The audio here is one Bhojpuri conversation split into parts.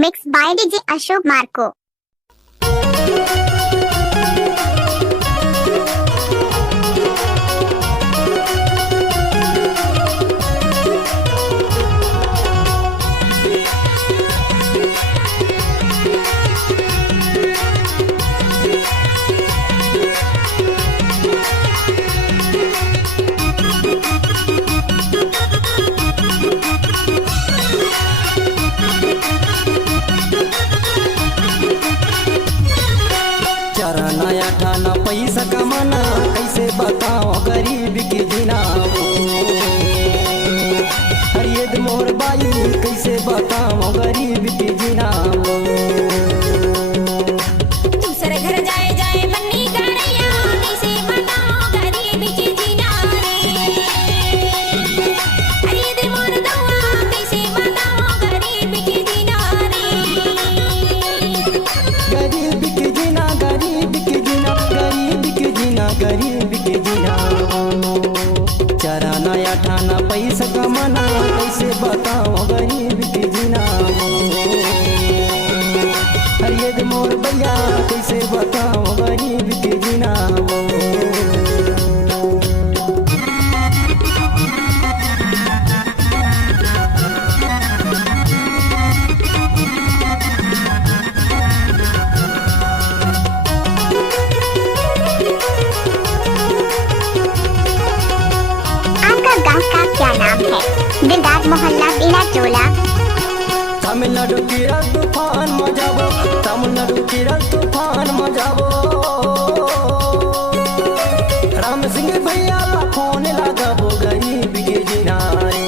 Mixed by DJ Ashok Marco. चारा नया ठाना पैसा कमाना कैसे बताओ गरीब की जीना हरियद मोर बाई कैसे बताओ गरीब की जीना दूसरे घर जाए जाए बन्नी गाड़िया कैसे बताओ गरीब की जीना हरियद मोर दवा कैसे बताओ गरीब की जीना गरीब की जीना गरीब की जीना गरीब की जीना गरीब की जीना चारा नया ठाना पैसा कमाना कैसे बताओ गरीब की जीना हरियद मोर भैया कैसे बताओ गरीब की जीना आपका गांव का क्या नाम है? दिलदार मोहल्ला बिला टोला। तमिलनाडु की तूफान मजाबो तमिलनाडु की तूफान मजाबो राम सिंह भैया का फोन लगाबो गरीब के जिनारे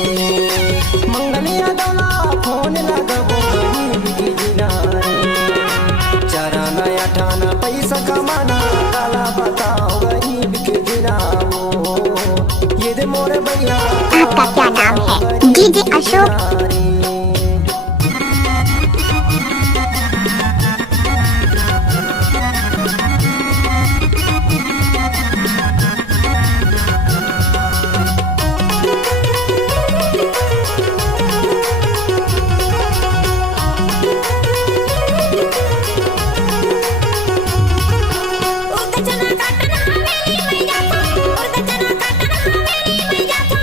मंगलिया दौला फोन लगाबो गरीब के जिनारे चारा नया ठाना पैसा कमाना काला बताओ गरीब के जिनाओ ये दे मोरे भैया आपका क्या नाम है? DJ अशोक। उड़ता चना काटना हवेली में जाता उड़ता चना काटना हवेली में जाता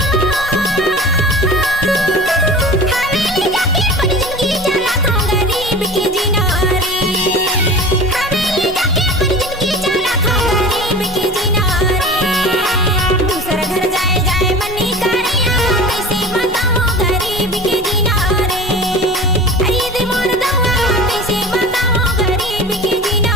हवेली जाके अपनी जिंदगी चलाता गरीब की जीना हवेली जाके अपनी जिंदगी चलाता गरीब की जीना दूसरे घर जाए जाए बन्नी गाड़िया कैसे बताओ गरीब की जीना हरियद मोर दवा कैसे बताओ गरीब की जीना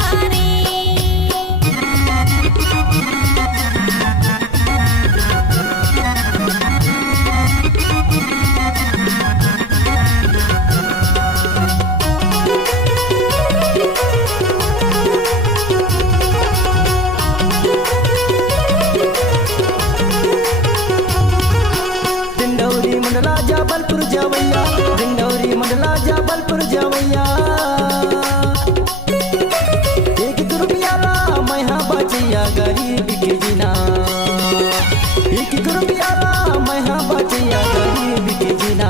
दिंडौरी मंडला जबलपुर जवैया दिंडौरी मंडला जबलपुर जवैया एक रुपया ला मैं बचिया गरीब की जीना एक रुपया ला मैं बचिया गरीब की जीना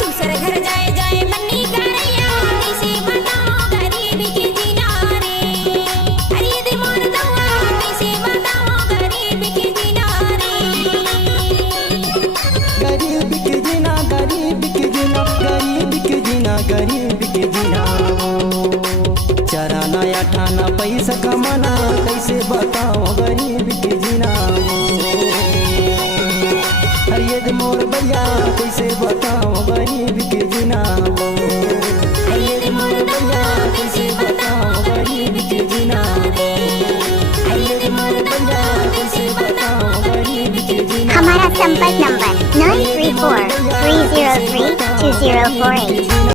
दूसरे घर जाए जाए बन्नी गाड़िया कैसे बताओ गरीब की जीना हरियद मोर दवा कैसे बताओ गरीब की जीना गरीब की जीना गरीब की जीना गरीब की जीना गरीब की जीना चारा नया ठाना पैसा कमाना कैसे बताओ गरीब की जीना हरियद मोर भैया कैसे बताओ गरीब की जीना हरियद मोर भैया कैसे बताओ गरीब की जीना हरियद मोर भैया कैसे बताओ गरीब की जीना हमारा संपर्क नंबर 934-303-2048।